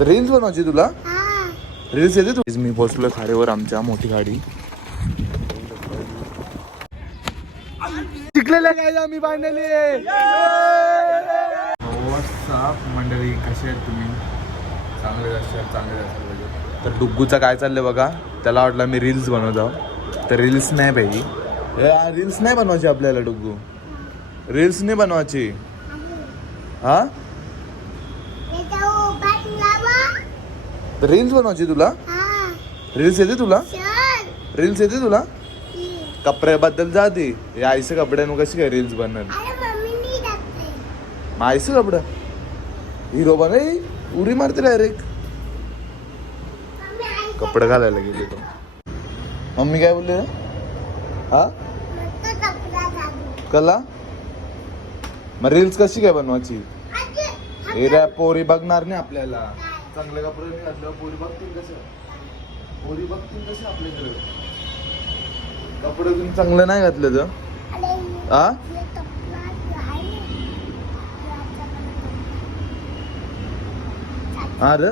Reels बनवायची तुला? हा. रील्स येते तू. मी पोचलो खाडीवर आमच्या मोठी गाडी. शिकलेल्या काय आम्ही फायनली मंडळी कसे आहेत तुम्ही? चांगले असाल चांगले असाल पाहिजे तर डुग्गूचा काय चाललंय बघा? त्याला वाटलं मी रील्स बनवतो तर रील्स नाही पाहिजे रील्स नाही बनवायची आपल्याला डुग्गू. रील्स नाही बनवायची. हा त्याचा उभाट लावा रील्स बनवायची तुला. हा. रील्स येते तुला? रील्स येते तुला. कपड्याबद्दल जा ती या आईचं कपड्यानं कशी काय रील्स बनणार मग आईचं कपडं? हिरो बन उडी मारते डायरेक्ट कपडे घालायला गेले तो. मम्मी काय बोलले हा? कला? मग रील्स कशी काय बनवायची? हे पोरी बघणार नाही आपल्याला. चांगले कपडे नाही घातल्यावर पोरी बघतील कसं? पोरी बघतील कसे आपल्याकडे? कपडे तुम्ही चांगलं नाही घातलं तर? अरे हा हे कपडा आहे. हा रे?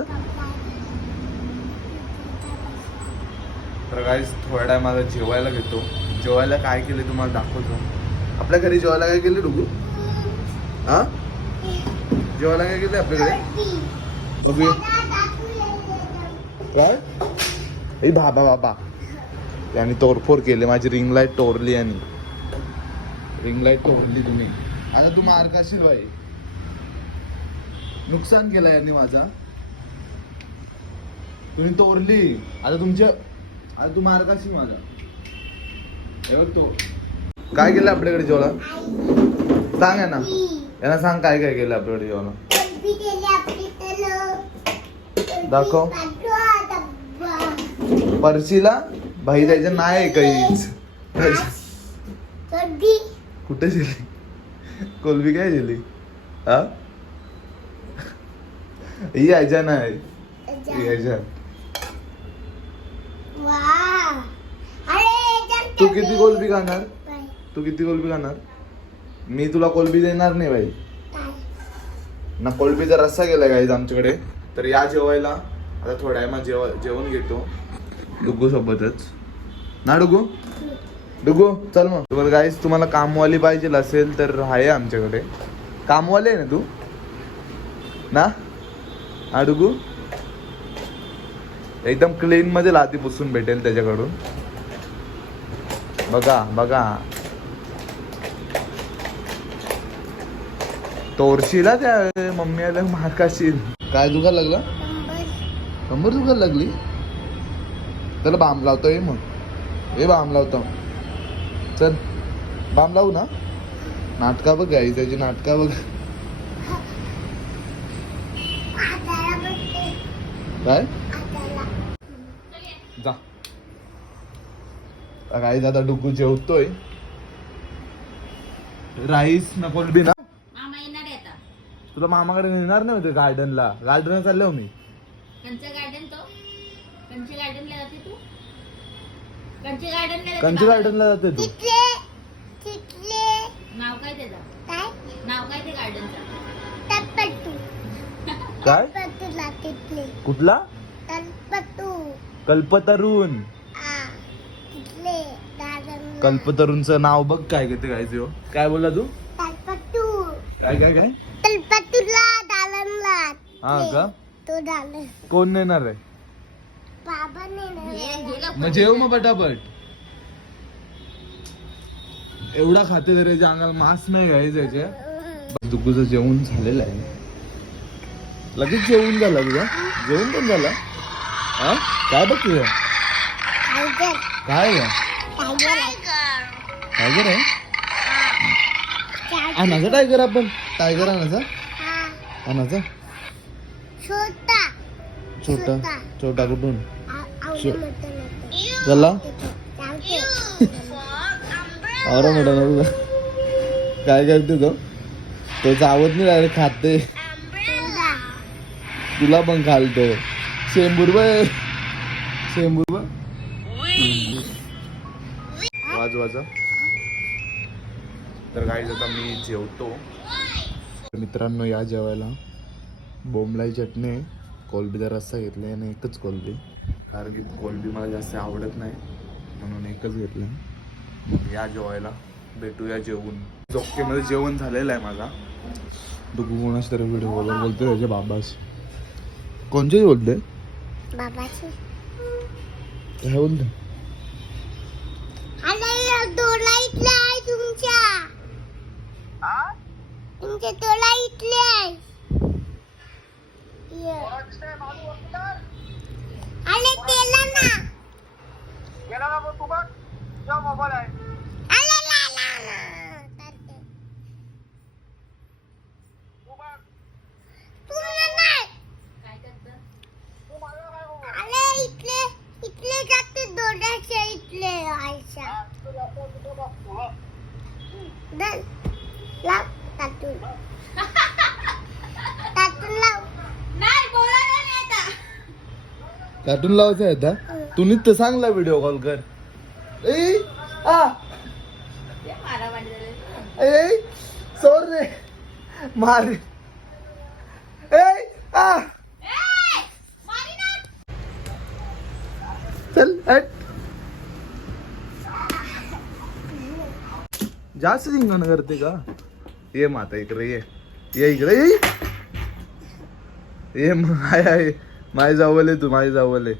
तर काहीच थोड्या टायमाला जेवायला घेतो. जेवायला काय केले तुम्हाला दाखवतो. आपल्या घरी जेवायला काय केले डुगू? हा? जेवायला काय केले आपल्याकडे? बघूया. काय? ए बाबा बाबा. यांनी तोडफोड केले माझी रिंग लाइट तोडली यांनी. रिंग लाइट तोडली तुम्ही. आता तू मार कशी बाई. नुकसान केलं यांनी माझा. तुम्ही तोडली आता तुमच्या आता तू मार कशी माझा. बघ तो. काय केलं आपल्याकडे जेवला सांग ना यांना सांग काय काय केलं आपल्याकडे जेवला दाखव. परशीला भाई द्यायचं नाही काहीच. कुठे गेली? कोलबी काय गेली? हा? ही यायच्या नाही यायच्या तू किती कोलबी खाणार? तू किती कोलबी खाणार? मी तुला कोलबी देणार नाही भाई ना कोलबीचा रस्सा गेला गाईज आमच्याकडे. तर या जेवायला. आता थोड्या वेळा जेव जेवण घेतो. डुगू सोबतच. ना डुगू? डुगू चल मग. गाईज तुम्हाला कामवाली पाहिजे असेल तर आहे आमच्याकडे. कामवाली आहे ना तू? ना? हा डुगू? एकदम क्लीन मध्ये लादी पुसून भेटेल त्याच्याकडून. बघा बघा. तोरशीला त्या मम्मी आल्या महाकाशील काय दुखायला लागला? कंबर दुखायला लागली? त्याला बाम लावतो ये मग हे बाम लावतो. चल बाम लावू ना? नाटका बघ गाई त्याची नाटका बघ. काय? जा. काही आता डुकू जेवतोय. राईस ना. कोलबी ना तुला मामाकडे नेणार नाही गार्डनला गार्डन चाललो मी. गार्डन तो? तू कंचे गार्डनला कंची गार्डनला जाते तू. नाव काय त्याचं? नाव काय ते गार्डनचं? काय? कुठला? कल्पतरुण. कल्पतरुणचं नाव बघ काय घेते काय ते हो. काय बोलला तू? काय काय काय? तलपतूला दालनला हा का? तो दालन कोण नेणार आहे? मग जेव मग पटापट. एवढा खाते तरी अंगाला मास नाही घ्यायचं याच्या दुग्गूचं जेवण झालेलं आहे. लगेच जेवण झालं तुझा जेवण पण झालं. हा? काय बघ तुझं काय आहे? टायगर आहे? आणायचा टायगर आपण? टायगर आणायचा? हा. आणायचा? छोटा छोटा कुठून? चला. अरे मोठा ना काय करते तो तो चावत नाही डायरेक्ट खाते तुला पण खालतो. शेंबूर बाय शेंबूर वाज वाजा. तर काय आता मी जेवतो. तर मित्रांनो या जेवायला बोंबलाई चटणी कोलबीचा रस्सा घेतला आणि एकच कोलबी. कारण की कोलबी मला जास्त आवडत नाही म्हणून एकच घेतला मग या जेवायला भेटूया जेवून. जोक्केमध्ये जेवण झालेलं आहे माझा. बघू कोणाच तरी व्हिडिओ कॉलवर बोलते त्याच्या बाबास. कोणच्याच बोलते काय बोलते आहे तुमच्या. Yeah. कार्टून लावायचं आहे आता. तुम्ही तर चांगला व्हिडिओ कॉल कर. ए आ. ते ए सोड रे. मार. ए आ. चल हट. जास्त जिंकण करते का? ये माता इकडे ये. ये इकडे ये. ये माय आहे माय जावले तू माय जावले.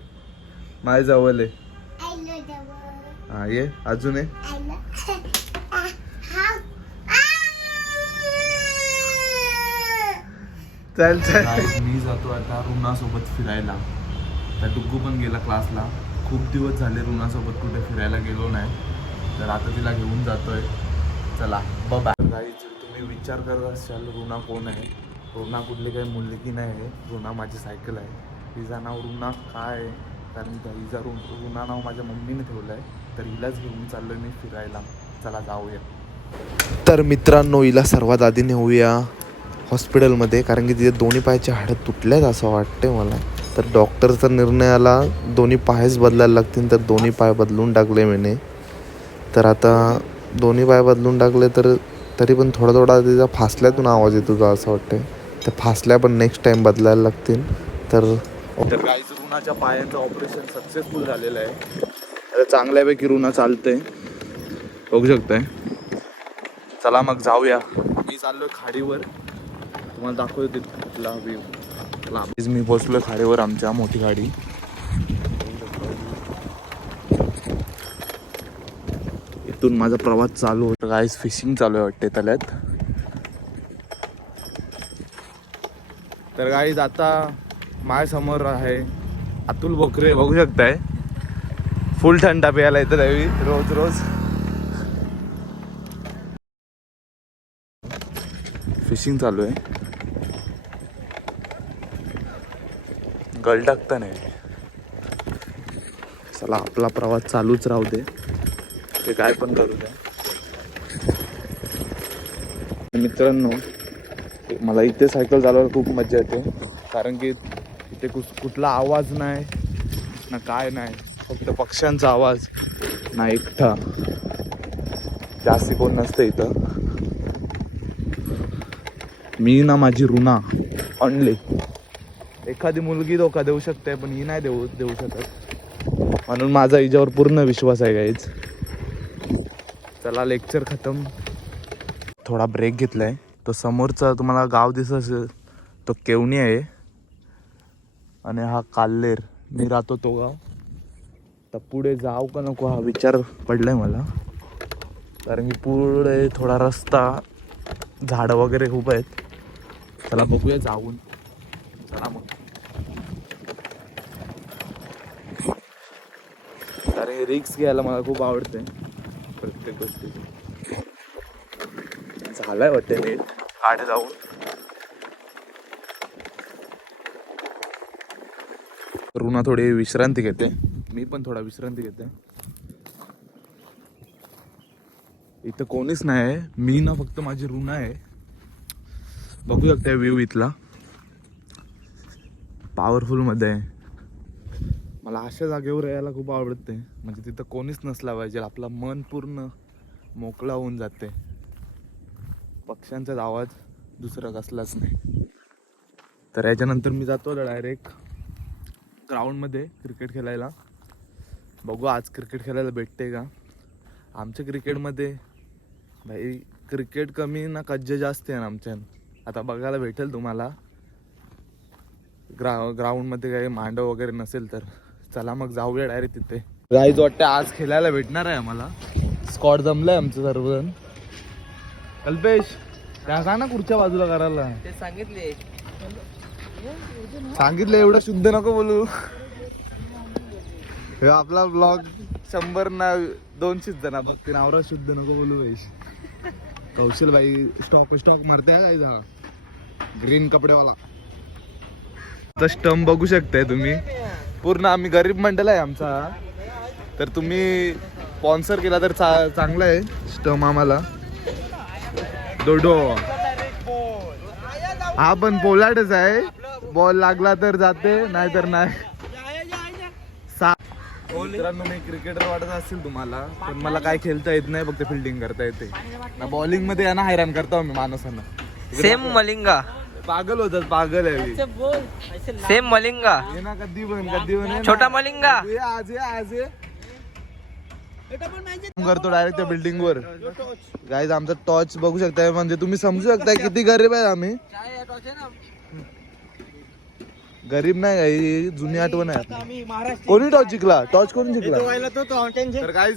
माय जावले. हा ये अजून ये. हा चल चल. मी जातो आता रुणासोबत फिरायला. त्या डुग्गू पण गेला क्लासला खूप दिवस झाले रुणासोबत कुठे फिरायला गेलो नाही. तर आता तिला घेऊन जातोय. चला बाबा गाईच तुम्ही विचार करत असाल रुना कोण आहे? रुना कुठली काही मुलगी नाही आहे. रुना माझी सायकल आहे. हिचं नाव रुना काय? आहे कारण का हिचा रु रुना नाव माझ्या मम्मीने ठेवलं आहे तर हिलाच घेऊन चाललोय मी फिरायला. चला जाऊया. तर मित्रांनो हिला सर्वात आधी नेऊया हॉस्पिटलमध्ये कारण की तिथे दोन्ही पायाचे हाडं तुटल्यात असं वाटते मला. तर डॉक्टरचा निर्णय आला दोन्ही पायच बदलायला लागतील तर दोन्ही पाय बदलून टाकले मीने. तर आता दोन्ही पाय बदलून टाकले तर तरी पण थोडा थोडा तिचा फासल्यातून आवाज येतो तुझा असं वाटते तर फासल्या पण नेक्स्ट टाईम बदलायला लागतील. तर तर गाईचं रुणाच्या पायांचं ऑपरेशन सक्सेसफुल झालेलं आहे. आता चांगल्यापैकी रुना चालतंय. बघू शकताय. चला मग जाऊया. मी चाललोय खाडीवर. तुम्हाला दाखवतो तिथला व्ह्यू चला. मी पोचलोय खाडीवर आमच्या मोठी गाडी. इथून माझा प्रवास चालू होता. गाईस फिशिंग चालू आहे वाटते तल्यात तर गाईज आता माझ्यासमोर आहे अतुल बोकरे. बघू शकताय. फुल थंडा प्यायला येतं रवी रोज रोज. फिशिंग चालू आहे. गळ टाकता नाही चला आपला प्रवास चालूच राहू दे. ते काय पण करू द्या. मित्रांनो मला इथे सायकल चालवायला खूप मजा येते. कारण की इथे कुस कुठला आवाज नाही ना काय नाही फक्त पक्ष्यांचा आवाज. ना एकटा जास्ती कोण नसतं इथं. मी ना माझी रुना आणली. एखादी मुलगी धोका देऊ शकते पण ही नाही देऊ देऊ शकत. म्हणून माझा हिच्यावर पूर्ण विश्वास आहे गाईच चला लेक्चर खतम. थोडा ब्रेक घेतलाय. तो समोरचा तुम्हाला गाव दिसत असेल तो केवणी आहे. आणि हा काल्लेर. मी राहतो तो गाव. तर पुढे जाऊ का नको हा विचार पडलाय मला. कारण की पुढे थोडा रस्ता झाडं वगैरे खूप आहेत. चला बघूया जाऊन. चला मग. कारण हे रिक्स घ्यायला मला खूप आवडते. प्रत्येक गोष्टीची. झालाय वाटते लेट आठ जाऊन. रुना थोडी विश्रांती घेते. मी पण थोडा विश्रांती घेते. इथं कोणीच नाही मी ना फक्त माझी रुना आहे. बघू शकता व्ह्यू इथला. पॉवरफुलमध्ये आहे. मला अशा जागेवर यायला खूप आवडते. म्हणजे तिथं कोणीच नसला पाहिजे. आपला मन पूर्ण मोकळा होऊन जाते. पक्ष्यांचाच आवाज दुसरा कसलाच नाही. तर याच्यानंतर मी जातो डायरेक्ट ग्राउंडमध्ये क्रिकेट खेळायला. बघू आज क्रिकेट खेळायला भेटते का? आमच्या क्रिकेटमध्ये भाई क्रिकेट कमी ना कज्जे जास्त आहे ना आमच्या. आता बघायला भेटेल तुम्हाला. ग्रा ग्राउंडमध्ये काही मांडव वगैरे नसेल तर. चला मग जाऊया डायरेक्ट तिथे. गाईज वाटतं आज खेळायला भेटणार आहे आम्हाला. स्कॉट जमलंय आमचं सर्वजण. कल्पेश त्या का ना पुढच्या बाजूला करायला. ते सांगितले. सांगितलं एवढं शुद्ध नको बोलू. हे आपला ब्लॉग शंभर ना दोनशेच जण बघते नावरा शुद्ध नको बोलू वैश. कौशल भाई स्टॉक स्टॉक मारते काय ग्रीन कपडेवाला. तर स्टंप बघू शकताय तुम्ही. पूर्ण आम्ही गरीब मंडळ आहे आमचा. तर तुम्ही स्पॉन्सर केला तर चा चांगला आहे स्टम आम्हाला. डोडो. हा पण पोलाडच आहे. बॉल लागला तर जाते नाही. तर नाही मित्रांनो मी क्रिकेटर वाटत असेल तुम्हाला पण मला काय खेळता येत नाही फक्त फिल्डिंग करता येते. ना बॉलिंगमध्ये यांना हैराण करतो मी माणसांना. सेम मलिंगा. पागल होतात पागल आहे. सेम मलिंगा. ये ना कधी पण कधी पण ये ना. छोटा मलिंगा. ये आज ये आज करतो डायरेक्ट त्या बिल्डिंग वर. गाईज आमचा टॉर्च बघू शकताय म्हणजे तुम्ही समजू शकताय किती गरीब आहे आम्ही. गरीब नाही गाई जुनी आठवण आहे. कोणी टॉर्च जिंकला? टॉर्च कोणी जिंकला? तर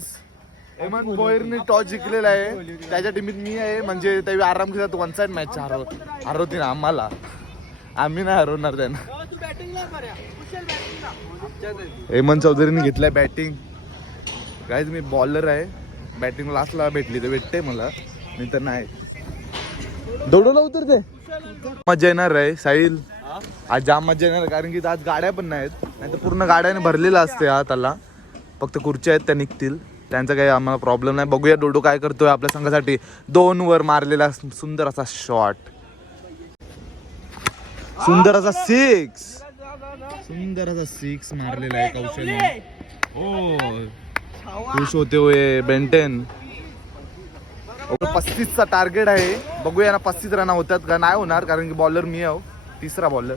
हेमंत बोईरने टॉस जिंकलेला आहे. त्याच्या टीमीत मी आहे. म्हणजे ते आराम घेतात वन साइड मॅच हरव हरवतील आम्हाला. आम्ही नाही हरवणार त्यांना. हेमंत चौधरीने घेतलाय बॅटिंग गाईज मी बॉलर आहे. बॅटिंग लास्टला भेटली तर भेटते मला. नाही तर नाही. दौडवला उतरते. मजा येणार आहे. साहिल आज जाम मजा येणार कारण की आज गाड्या पण नाहीत. नाही तर पूर्ण गाड्याने भरलेला असते हा त्याला फक्त खुर्च्या आहेत त्या निघतील. त्यांचा काही आम्हाला प्रॉब्लेम नाही. बघूया डोडो काय करतोय आपल्या संघासाठी. दोन वर मारलेला सुंदर असा शॉट सुंदर असा सिक्स सुंदर असा सिक्स मारलेला आहे कौशल्य ओ हो. खुश होते हो हुए बेंटेन पस्तीसचा टार्गेट आहे. बघूया ना पस्तीस रना होतात का? नाही होणार कारण की बॉलर मी आहो तिसरा बॉलर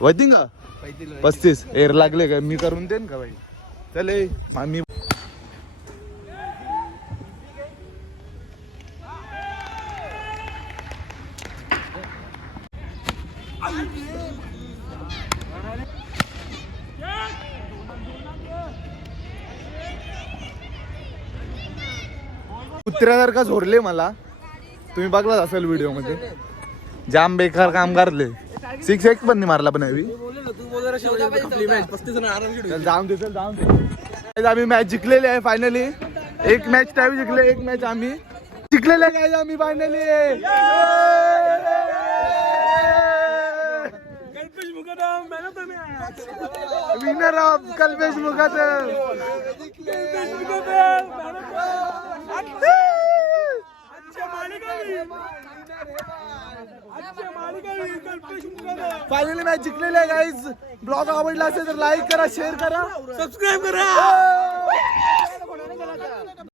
होतील का? पस्तीस. एअर लागले का? मी करून देईन का भाई चले मी कुत्र्यासारखा झोरले मला. तुम्ही बघलाच असेल व्हिडिओमध्ये जाम बेकार काम करले. सिक्स एक पण नाही मारला पण हवी जाऊन दे जाऊन दे. आम्ही मॅच जिंकलेली आहे फायनली एक मॅच त्यावेळी जिंकले एक मॅच आम्ही. जिंकलेले काय आम्ही finally winner of Kalpesh Mukhat finally match जिंकलेली आहे गाईज ब्लॉग आवडला असेल तर लाईक करा शेअर करा. सबस्क्राईब करा.